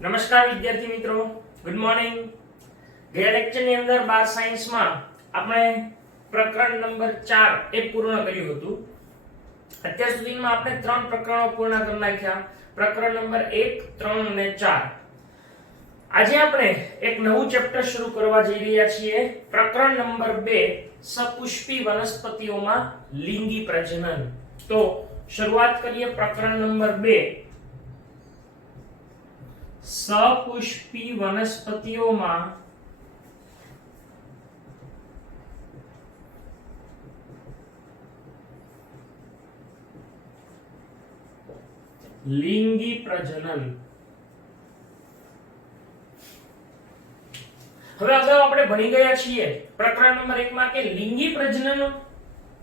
નમસ્કાર વિદ્યાર્થી મિત્રો, ગુડ મોર્નિંગ. ગયા લેક્ચરની અંદર બાર સાયન્સમાં આપણે પ્રકરણ નંબર 4 એ પૂર્ણ કર્યું હતું. અત્યાર સુધીમાં આપણે 3 પ્રકરણો પૂર્ણ કરી નાખ્યા, પ્રકરણ નંબર 1, 3 અને 4. આજે આપણે એક નવું ચેપ્ટર શરૂ કરવા જઈ રહ્યા છીએ, પ્રકરણ નંબર 2, સપુષ્પી વનસ્પતિઓમાં લિંગી પ્રજનન. તો શરૂઆત કરીએ પ્રકરણ નંબર 2, સપુષ્પી વનસ્પતિઓમાં લિંગી પ્રજનન. હવે અગાઉ આપણે ભણી ગયા છીએ પ્રકરણ નંબર 1 માં કે લિંગી પ્રજનન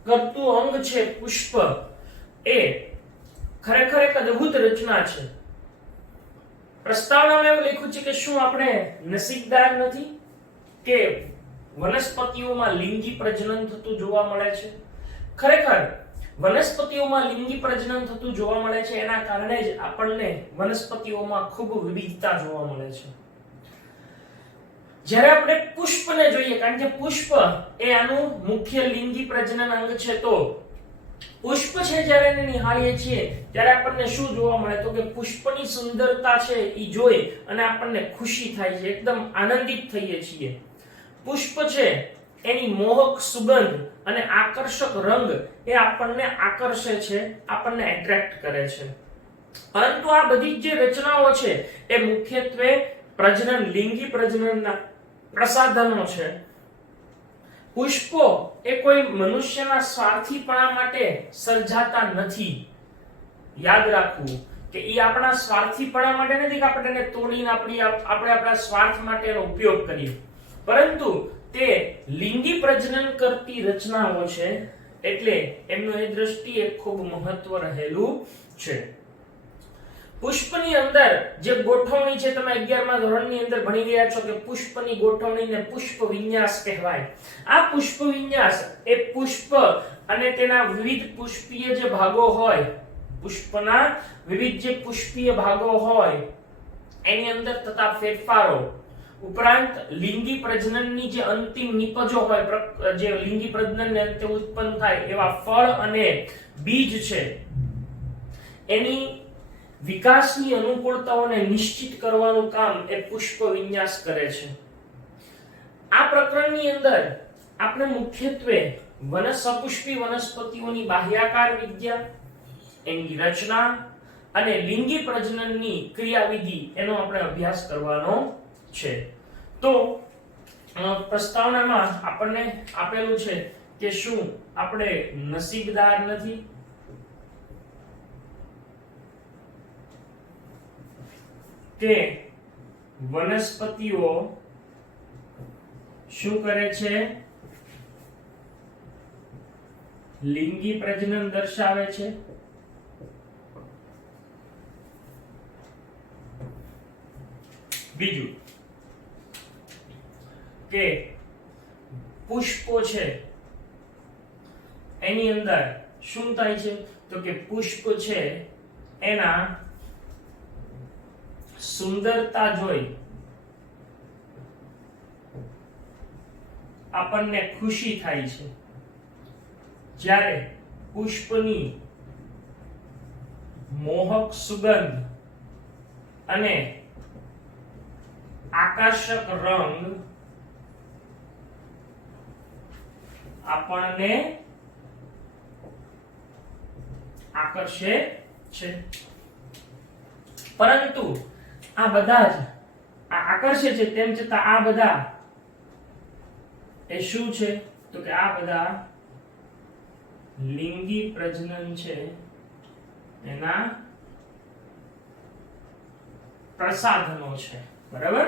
કરતું અંગ છે પુષ્પ, એ ખરેખર એક અદ્ભુત રચના છે. પ્રસ્તાવનામાં એવું લખ્યું છે કે શું આપણે નસીબદાર નથી કે વનસ્પતિઓમાં લિંગી પ્રજનન થતું જોવા મળે છે. ખરેખર વનસ્પતિઓમાં લિંગી પ્રજનન થતું જોવા મળે છે, એના કારણે જ આપણને વનસ્પતિઓમાં ખૂબ વિવિધતા જોવા મળે છે. જ્યારે આપણે પુષ્પને જોઈએ, કારણ કે પુષ્પ એ આનું મુખ્ય લિંગી પ્રજનન અંગ છે, તો પુષ્પ છે જ્યારે એને નિહાળીએ છીએ ત્યારે આપણને શું જોવા મળે, તો કે પુષ્પની સુંદરતા છે એ જોઈ અને આપણને ખુશી થાય છે, એકદમ આનંદિત થઈએ છીએ. પુષ્પ છે એની મોહક સુગંધ અને આકર્ષક રંગ એ આપણને આકર્ષે છે, આપણને એટ્રેક્ટ કરે છે. પરંતુ આ બધી જે રચનાઓ છે એ મુખ્યત્વે પ્રજનન, લિંગી પ્રજનનના પ્રસાધનો છે. પુષ્પો એ કોઈ મનુષ્યના સ્વાર્થીપણા માટે સર્જાતા નથી. યાદ રાખવું કે એ આપણા સ્વાર્થીપણા માટે નથી કે આપણે એને તોડીને આપણે આપણા સ્વાર્થ માટે એનો ઉપયોગ કરીએ, પરંતુ તે લિંગી પ્રજનન કરતી રચનાઓ છે, એટલે એમનું એ દ્રષ્ટિએ ખૂબ મહત્વ રહેલું છે. પુષ્પની અંદર જે ગોઠવણી છે, તમે 11મા ધોરણની અંદર ભણી ગયા છો કે પુષ્પની ગોઠવણીને પુષ્પ વિન્યાસ કહેવાય. આ પુષ્પ વિન્યાસ એ પુષ્પ અને તેના વિવિધ પુષ્પીય જે ભાગો હોય, પુષ્પના વિવિધ જે પુષ્પીય ભાગો હોય એની અંદર થતા ફેરફારો, ઉપરાંત લિંગી પ્રજનનની જે અંતિમ નિપજો હોય, જે લિંગી પ્રજનનને અંતે ઉત્પન્ન થાય એવા ફળ અને બીજ છે, એની વિકાસની અનુકૂળતાઓને નિશ્ચિત કરવાનું કામ એ પુષ્પ વિન્યાસ કરે છે. આ પ્રકરણની અંદર આપણે મુખ્યત્વે સપુષ્પી વનસ્પતિઓની બાહ્યાકાર વિદ્યા, એની રચના અને લિંગી પ્રજનનની ક્રિયાવિધિ એનો આપણે અભ્યાસ કરવાનો છે. તો પ્રસ્તાવનામાં આપણને આપેલું છે કે શું આપણે નસીબદાર નથી કે વનસ્પતિઓ શું કરે છે, લિંગી પ્રજનન દર્શાવે છે. બીજું કે પુષ્પો છે એની અંદર શું થાય છે, તો કે પુષ્પ છે એના સુંદરતા જોઈ આપણને ખુશી થાય છે. જ્યારે પુષ્પની મોહક સુગંધ અને આકર્ષક રંગ આપણને આકર્ષે છે. પરંતુ આ બધા જ આકર્ષે છે, તેમ છતાં આ બધા એ શું છે, તો કે આ બધા લિંગી પ્રજનન છે એના પ્રસાધનો છે. બરાબર.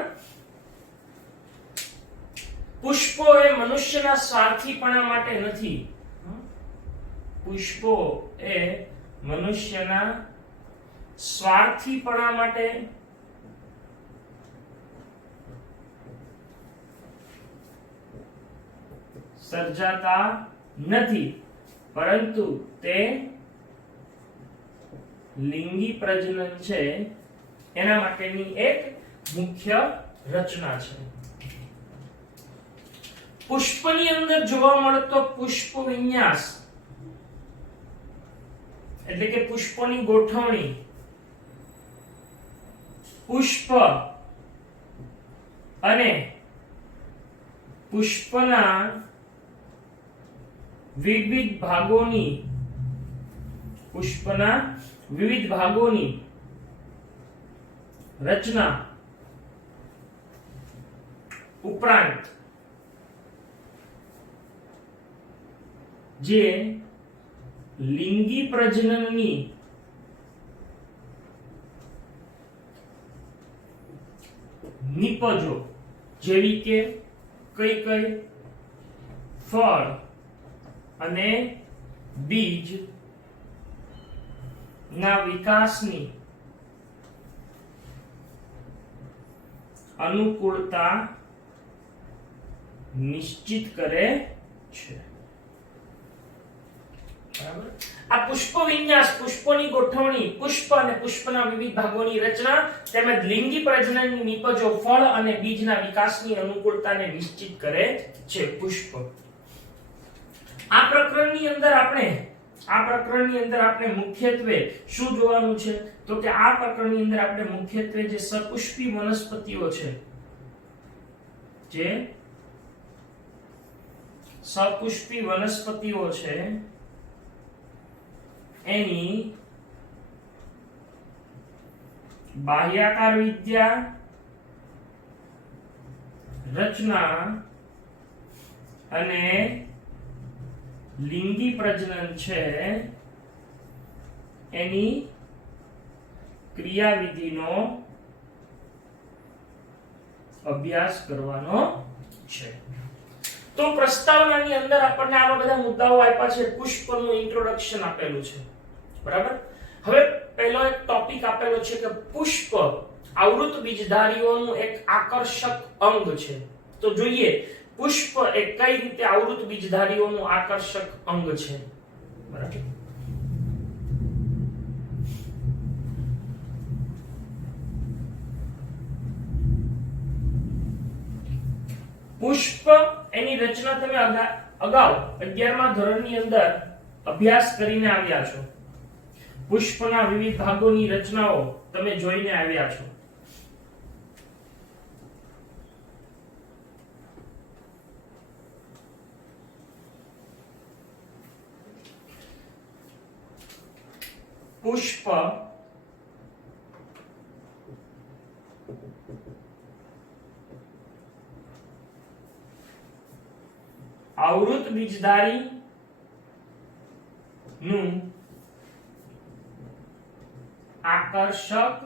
પુષ્પો એ મનુષ્યના સ્વાર્થીપણા માટે નથી. પુષ્પો એ મનુષ્યના સ્વાર્થીપણા માટે સર્જાતા નથી, પરંતુ તે લિંગી પ્રજનન છે એના માટેની એક મુખ્ય રચના છે. પુષ્પની અંદર જોવા મળતો પુષ્પ વિન્યાસ એટલે કે પુષ્પોની ગોઠવણી, પુષ્પ અને પુષ્પના વિવિધ ભાગોની રચના ઉપરાંત જે લિંગી પ્રજનનની નિપજો જેવી કે કઈ ફળ અને બીજ ના વિકાસની અનુકૂળતા નિશ્ચિત કરે છે. બરાબર. આ પુષ્પ વિન્યાસ, પુષ્પોની ગોઠવણી, પુષ્પ અને પુષ્પના વિવિધ ભાગોની રચના તેમજ લિંગી પ્રજનનની નિપજો ફળ અને બીજના વિકાસની અનુકૂળતાને નિશ્ચિત કરે છે. પુષ્પ. આ પ્રકરણની અંદર આપણે મુખ્યત્વે શું જોવાનું છે તો કે આ પ્રકરણની અંદર આપણે મુખ્યત્વે જે સપુષ્પી વનસ્પતિઓ છે, જે સપુષ્પી વનસ્પતિઓ છે એની બાહ્યાકાર વિદ્યા, રચના અને લિંગી પ્રજનન છે એની ક્રિયાવિધિનો અભ્યાસ કરવાનો છે. તો પ્રસ્તાવનાની અંદર આપણને આવા બધા મુદ્દાઓ આપ્યા છે. પુષ્પનું ઇન્ટ્રોડક્શન આપેલું છે. બરાબર. હવે પહેલો એક ટોપિક આપેલો છે કે પુષ્પ આવૃત બીજધારીઓનું એક આકર્ષક અંગ છે. તો જોઈએ પુષ્પ એ કઈ રીતે આવૃત બીજધારીઓનું આકર્ષક અંગ છે. બરાબર. પુષ્પ એની રચના તમે અગાઉ 11મા ધોરણની અંદર અભ્યાસ કરીને આવ્યા છો. પુષ્પના વિવિધ ભાગોની રચનાઓ તમે જોઈને આવ્યા છો. પુષ્પ આવૃત બીજધારી નું આકર્ષક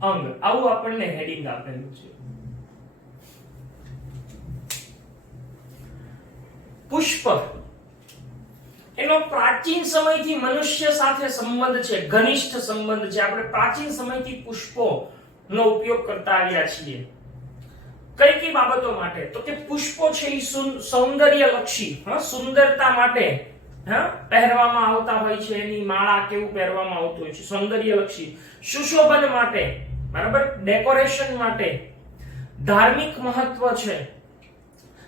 અંગ, આવું આપણને હેડિંગ આપેલું છે. પુષ્પ એનો પ્રાચીન સમયથી મનુષ્ય સાથે સંબંધ છે, ઘનિષ્ઠ સંબંધ છે. આપણે પ્રાચીન સમયથી પુષ્પોનો ઉપયોગ કરતા આવ્યા છીએ. કઈ બાબતો માટે તો કે પુષ્પો છે એ સૌંદર્યલક્ષી, સુંદરતા માટે પહેરવામાં આવતા હોય છે. એની માળા કેવું પહેરવામાં આવતું હોય છે, સૌંદર્યલક્ષી, સુશોભન માટે, બરાબર, ડેકોરેશન માટે, ધાર્મિક મહત્વ છે,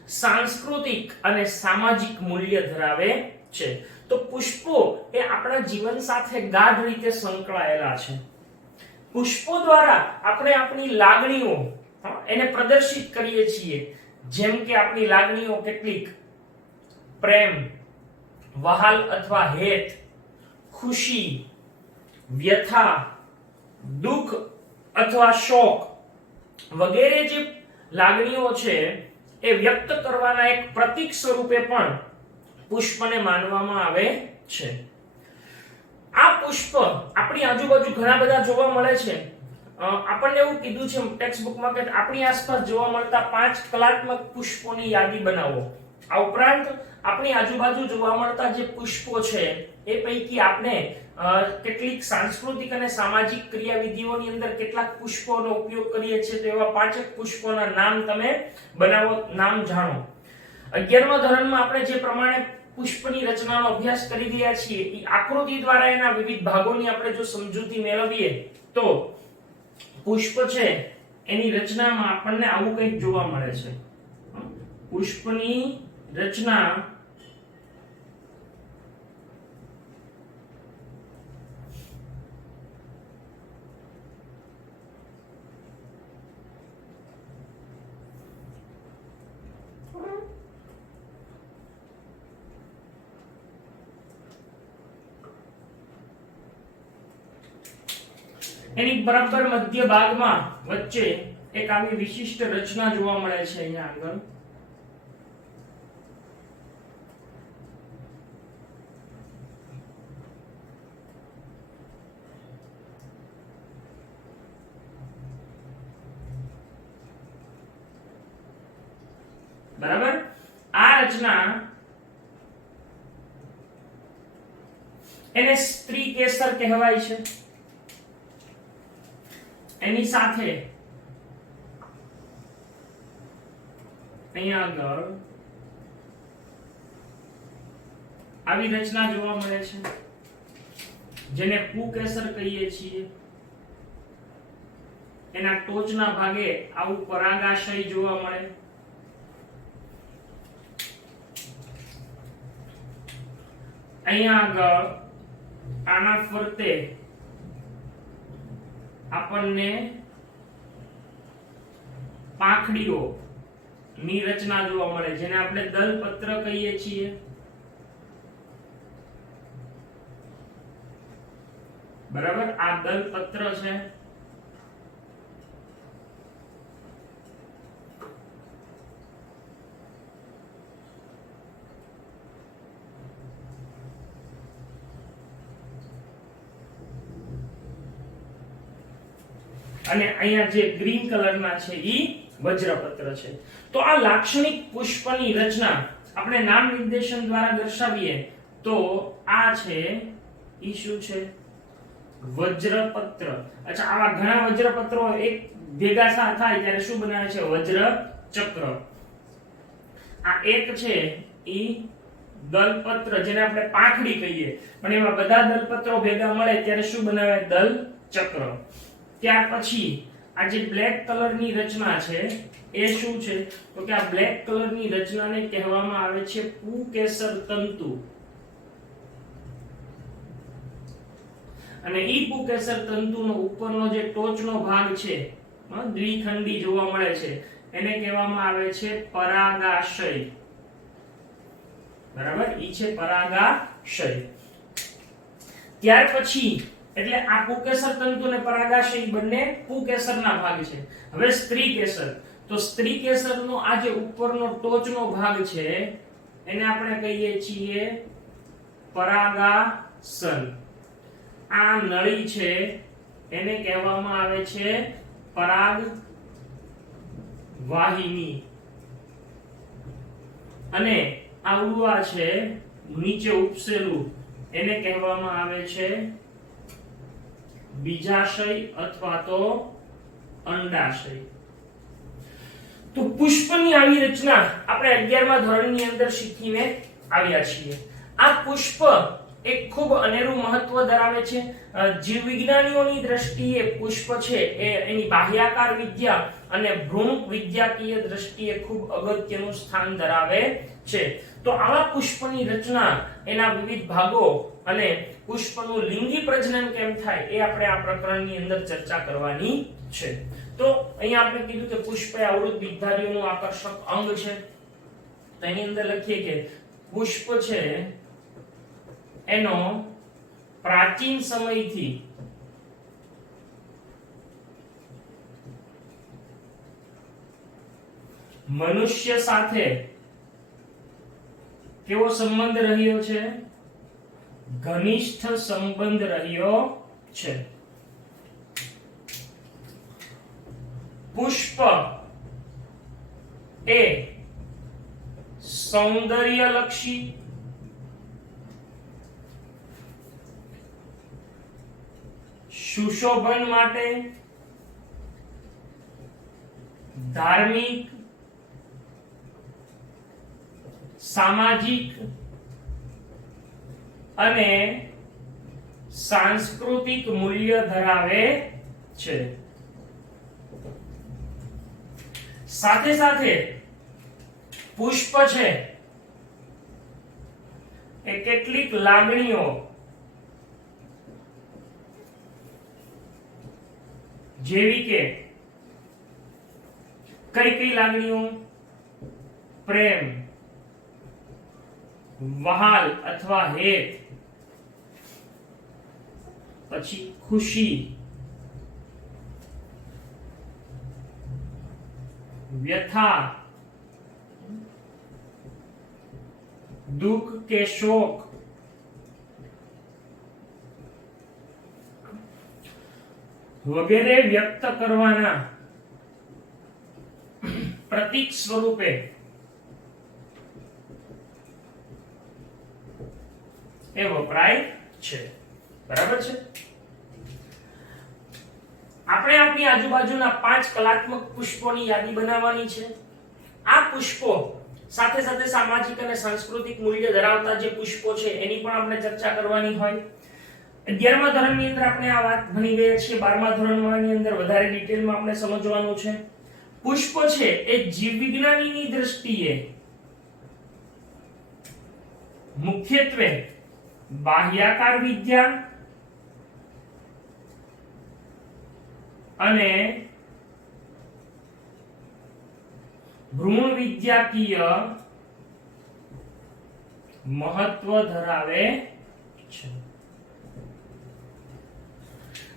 સાંસ્કૃતિક અને સામાજિક મૂલ્ય ધરાવે છે. તો પુષ્પો એ આપણા જીવન સાથે ગાઢ રીતે સંકળાયેલા છે. પુષ્પો દ્વારા આપણે આપણી લાગણીઓ એને પ્રદર્શિત કરીએ છીએ. જેમ કે આપણી લાગણીઓ કેટલીક પ્રેમ, વહાલ અથવા હેત, ખુશી, વ્યથા, દુઃખ અથવા શોક વગેરે જે લાગણીઓ છે એ વ્યક્ત કરવાના એક પ્રતીક સ્વરૂપે પણ પુષ્પને માનવામાં આવે છે. આ પુષ્પ આપણી આજુબાજુ ઘણા બધા જોવા મળે છે. આપણને એવું કીધું છે ટેક્સ્ટ બુકમાં કે આપણી આસપાસ જોવા મળતા 5 કલાત્મક પુષ્પોની યાદી બનાવો. આ ઉપરાંત આપણી આજુબાજુ જોવા મળતા જે પુષ્પો છે એ પૈકી આપણે કેટલીક સાંસ્કૃતિક અને સામાજિક ક્રિયાવિધિઓની અંદર કેટલાક પુષ્પોનો ઉપયોગ કરીએ છીએ. તો એવા 5 પુષ્પોના નામ તમે બનાવો, નામ જાણો. 11મા ધોરણમાં આપણે જે પ્રમાણે પુષ્પની રચનાનો અભ્યાસ કરી રહ્યા છીએ એ આકૃતિ દ્વારા એના વિવિધ ભાગોની આપણે જો સમજૂતી મેળવીએ તો પુષ્પ છે એની રચનામાં આપણને આવું કંઈક જોવા મળે છે. પુષ્પની રચના એની બરાબર મધ્ય ભાગમાં વચ્ચે એક આવી વિશિષ્ટ રચના જોવા મળે છે અહીંયા આગળ. બરાબર, આ રચના એને સ્ત્રી કેસર કહેવાય છે. એની સાથે અહીંયા આગળ આવી રચના જોવા મળે છે જેને પુકેસર કહીએ છીએ. એના ટોચના ભાગે આવું પરાગાશય જોવા મળે. અહીંયા આગળ આના ફરતે આપણને પાંખડીઓ ની રચના જોવા મળે જેને આપણે દલપત્ર કહીએ છીએ. બરાબર, આ દલપત્ર છે. અને અહીંયા જે ગ્રીન કલરના છે ઈ વજ્રપત્ર છે. તો આ લાક્ષણિક પુષ્પની રચના આપણે નામ નિર્દેશન દ્વારા દર્શાવીએ તો આ છે ઈ શું છે? વજ્રપત્ર. અચ્છા, આવા ઘણા વજ્રપત્રો એક ભેગા થાય ત્યારે શું બનાવે છે? વજ્ર ચક્ર. આ એક છે ઈ દલપત્ર જેને આપણે પાંખડી કહીએ, પણ એમાં બધા દલપત્રો ભેગા મળે ત્યારે શું બનાવે? દલ ચક્ર. ત્યાર પછી આ જે બ્લેક કલરની રચના છે એ શું છે? તો કે આ બ્લેક કલરની રચનાને કહેવામાં આવે છે પુકેસર તંતુ. અને ઈ પુકેસર તંતુનો ઉપરનો જે ટોચનો ભાગ છે દ્વિખંડી જોવા મળે છે એને કહેવામાં આવે છે પરાગાશય. બરાબર, ઈ છે પરાગાશય. ત્યાર પછી એટલે આ પુકેસર તંતુ અને પરાગાશય બંને પુકેસરના ભાગ છે. હવે સ્ત્રી કેસર, તો સ્ત્રી કેસરનો આ જે ઉપરનો ટોચનો ભાગ છે એને આપણે કહીએ છીએ પરાગાસન. આ નળી છે એને કહેવામાં આવે છે પરાગ વાહિની. અને આવડું છે નીચે ઉપસેલું એને કહેવામાં આવે છે બીજાશય અથવા તો અંડાશય. તો પુષ્પની આવી રચના આપણે 11મા ધોરણની અંદર શીખીને આવ્યા છીએ. આ પુષ્પ એક ખૂબ અનેરું મહત્વ ધરાવે છે. જીવ વિજ્ઞાનીઓની દ્રષ્ટિએ પુષ્પ છે એ એની બાહ્યાકાર વિદ્યા અને ભ્રૂણ વિદ્યાકીય દ્રષ્ટિએ ખૂબ અગત્યનું સ્થાન ધરાવે છે. તો આવા પુષ્પની રચના, એના વિવિધ ભાગો અને પુષ્પનું લિંગી પ્રજનન કેમ થાય એ આપણે આ પ્રકરણની અંદર ચર્ચા કરવાની છે. તો અહીંયા આપણે કીધું કે પુષ્પ એ આવૃત બીજધારીઓનું આકર્ષક અંગ છે. તો એની અંદર લખીએ કે પુષ્પ છે એનો પ્રાચીન સમયથી મનુષ્ય સાથે કેવો સંબંધ રહ્યો છે? ઘનિષ્ઠ સંબંધ રહ્યો છે. પુષ્પ એ સૌંદર્યલક્ષી, સુશોભન માટે, ધાર્મિક, સામાજિક અને સાંસ્કૃતિક મૂલ્ય ધરાવે છે. સાથે સાથે પુષ્પ છે એ કેટલીક લાગણીઓ જેવી કે કઈ લાગણીઓ? પ્રેમ, વહાલ અથવા હેત, પછી ખુશી, વ્યથા, દુઃખ કે શોક, વગેરે વ્યક્ત કરવાના પ્રતીક સ્વરૂપે એ વપરાય છે. બરાબર છે? આપણે આપણી આજુબાજુના 5 કલાત્મક પુષ્પોની યાદી બનાવવાની છે. આ પુષ્પો સાથે સાથે સામાજિક અને સાંસ્કૃતિક મૂલ્ય ધરાવતા જે પુષ્પો છે એની પણ આપણે ચર્ચા કરવાની હોય. 11મા ધોરણની અંદર આપણે આ વાત ભણી ગયા છીએ. 12મા ધોરણની અંદર વધારે ડિટેલમાં આપણે સમજવાનું છે. પુષ્પ છે એ જીવ વિજ્ઞાનીની દ્રષ્ટિએ મુખ્યત્વે બાહ્યાકાર વિદ્યા અને ભ્રૂણ વિદ્યાકીય મહત્વ ધરાવે છે.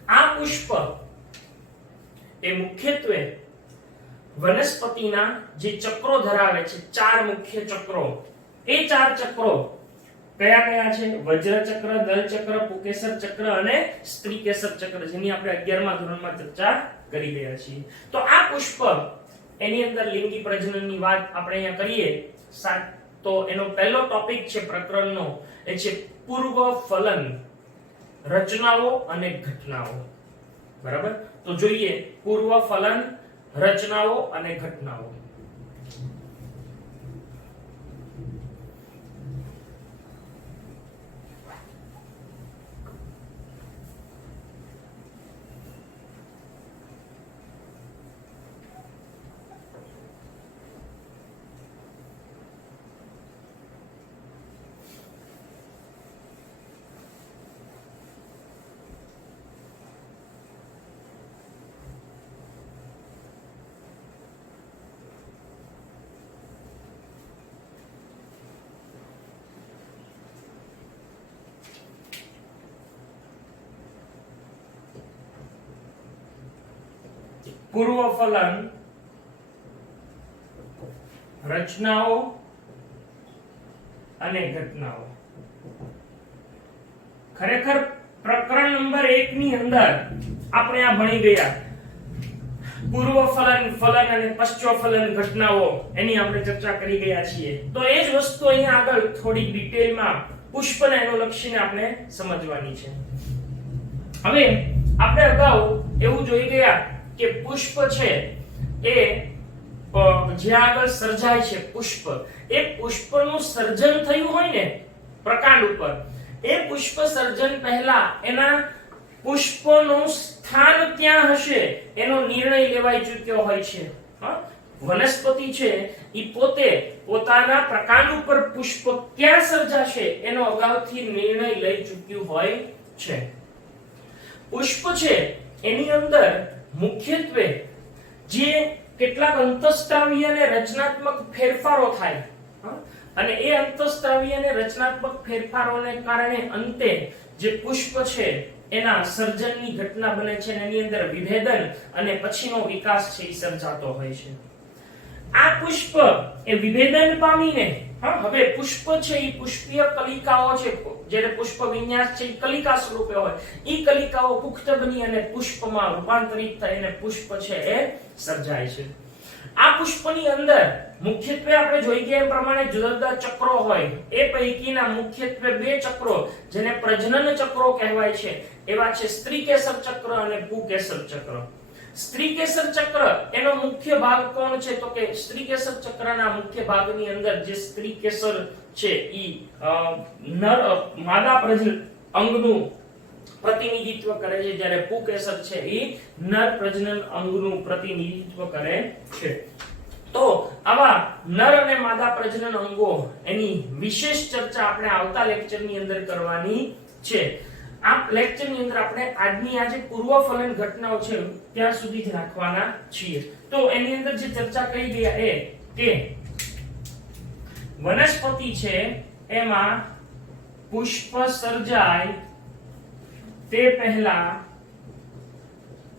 આ પુષ્પ એ મુખ્યત્વે વનસ્પતિના જે ચક્રો ધરાવે છે, 4 મુખ્ય ચક્રો, એ 4 ચક્રો કયા કયા છે? વજ્ર ચક્ર, દલ ચક્ર, પુકેસર ચક્ર અને સ્ત્રીકેસર ચક્ર, જેની આપણે 11મા ધોરણમાં ચર્ચા કરી ગયા છીએ. તો આ પુષ્પ એની અંદર લિંગી પ્રજનનની વાત આપણે અહીંયા કરીએ તો એનો પહેલો ટોપિક છે પ્રકરણનો, એ છે પૂર્વ ફલન, રચનાઓ અને ઘટનાઓ. બરાબર? તો જોઈએ પૂર્વ ફલન, રચનાઓ અને ઘટનાઓ. પૂર્વ ફલન, રચનાઓ અને ઘટનાઓ. ખરેખર પ્રકરણ નંબર 1 ની અંદર આપણે આ ભણી ગયા પૂર્વ ફલન, ફલન અને પશ્ચ ફલન ઘટનાઓ, એની આપણે ચર્ચા કરી ગયા છીએ. તો એ જ વસ્તુ અહીંયા આગળ થોડી ડિટેલમાં પુષ્પને અનુલક્ષીને આપણે સમજવાની છે. હવે આપણે અગાઉ એવું જોઈ ગયા કે પુષ્પ છે એ જે આગળ સર્જાય છે પુષ્પ, એ પુષ્પનું સર્જન થયું હોય ને પ્રકાંડ ઉપર, એ પુષ્પ સર્જન પહેલા એના પુષ્પનું સ્થાન ક્યાં હશે એનો નિર્ણય લેવાઈ ચૂક્યો હોય છે. વનસ્પતિ છે એ પોતે પોતાના પ્રકાંડ ઉપર પુષ્પ ક્યાં સર્જાશે એનો અગાઉથી નિર્ણય લઈ ચૂક્યું હોય છે. પુષ્પ છે એની અંદર મુખ્યત્વે જે કેટલાક અંતઃસ્ત્રાવી અને રચનાત્મક ફેરફારો થાય, અને એ અંતઃસ્ત્રાવી અને રચનાત્મક ફેરફારોને કારણે અંતે જે પુષ્પ છે એના સર્જનની ઘટના બને છે, અને એની અંદર વિભેદન અને પછીનો વિકાસ છે એ સર્જાતો હોય છે. આ પુષ્પ એ વિભેદન પામીને હવે પુષ્પ છે એ પુષ્પીય કલિકાઓ છે, જ્યારે પુષ્પ વિન્યાસ છે એ કલિકા સ્વરૂપે હોય, એ કલિકાઓ પુખ્ત બની અને પુષ્પમાં રૂપાંતરિત થઈને પુષ્પ છે એ સર્જાય છે. આ પુષ્પની અંદર મુખ્યત્વે આપણે જોઈ ગયા એ પ્રમાણે જુદા જુદા ચક્રો હોય. એ પૈકીના મુખ્યત્વે 2 ચક્રો જેને પ્રજનન ચક્રો કહેવાય છે એવા છે સ્ત્રીકેસર ચક્ર અને પુકેસર ચક્ર. સ્ત્રીકેસર ચક્ર એનો મુખ્ય ભાગ કોણ છે? તો કે સ્ત્રીકેસર ચક્રના મુખ્ય ભાગની અંદર જે સ્ત્રીકેસર છે ઈ નર માદા પ્રજનન અંગનું પ્રતિનિધિત્વ કરે છે, જ્યારે પુકેસર છે ઈ નર પ્રજનન અંગનું પ્રતિનિધિત્વ કરે છે. તો આવા નર અને માદા પ્રજનન અંગો એની વિશેષ ચર્ચા આપણે આવતા લેક્ચરની અંદર કરવાની છે. આ લેક્ચરની અંદર આપણે આજની આ જે પૂર્વફલન ઘટનાઓ છે ત્યાં સુધી જ રાખવાના છીએ. તો એની અંદર જે ચર્ચા કરી ગયા એ કે વનસ્પતિ છે એમાં પુષ્પ સર્જાય તે પહેલા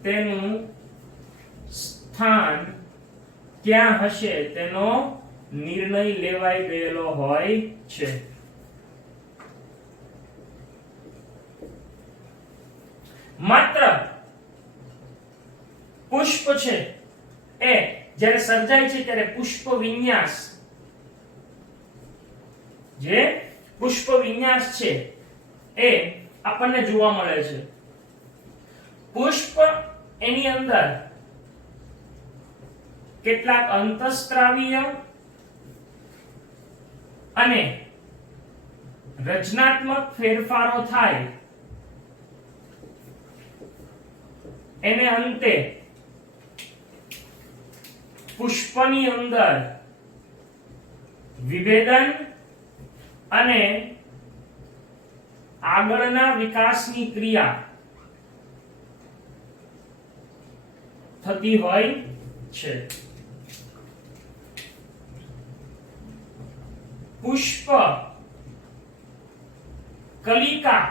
તેનું સ્થાન ક્યાં હશે તેનો નિર્ણય લેવાઈ ગયેલો હોય છે. માત્ર પુષ્પ છે એ જ્યારે સર્જાય છે ત્યારે પુષ્પ વિન્યાસ, જે પુષ્પ વિન્યાસ છે એ આપણને જોવા મળે છે. પુષ્પ એની અંદર કેટલાક અંતઃસ્ત્રાવીય અને રચનાત્મક ફેરફારો થાય એને અંતે પુષ્પની અંદર વિભેદન અને આગળના વિકાસની ક્રિયા થતી હોય છે. પુષ્પ કલિકા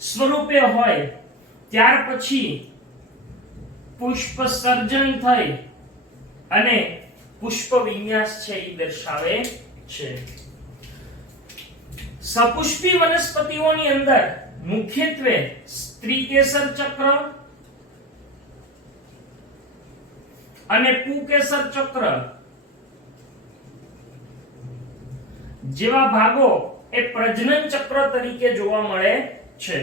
સ્વરૂપે હોય ત્યાર પછી પુષ્પ સર્જન થઈ અને પુષ્પ વિન્યાસ છે એ દર્શાવે છે. સપુષ્પી વનસ્પતિઓની અંદર મુખ્યત્વે સ્ત્રીકેસર ચક્ર અને પુકેસર ચક્ર જેવા ભાગો એ પ્રજનન ચક્ર તરીકે જોવા મળે છે.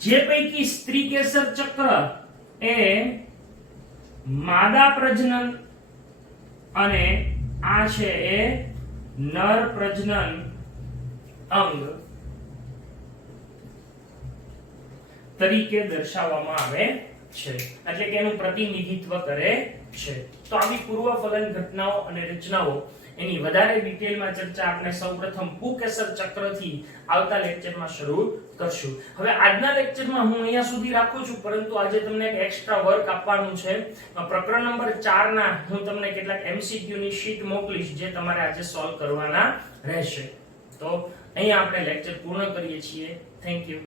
જે પૈકી સ્ત્રીકેસર ચક્ર એ માદા પ્રજનન અને આ છે એ નર પ્રજનન અંગ તરીકે દર્શાવવામાં આવે છે, એટલે કે એનું પ્રતિનિધિત્વ કરે છે. તો આવી પૂર્વફલન ઘટનાઓ અને રચનાઓ એની વધારે ડિટેલમાં ચર્ચા આપણે સૌપ્રથમ પુકેસર ચક્રથી આવતા લેક્ચરમાં શરૂ કરશું. હવે આજના લેક્ચરમાં હું અહીંયા સુધી રાખું છું, પરંતુ આજે તમને એક એક્સ્ટ્રા વર્ક આપવાનું છે. પ્રકરણ નંબર 4 ના હું તમને કેટલાક એમસીક્યુ ની શીટ મોકલીશ જે તમારે આજે સોલ્વ કરવાના રહેશે. તો અહીંયા આપણે લેક્ચર પૂર્ણ કરીએ છીએ. Thank you.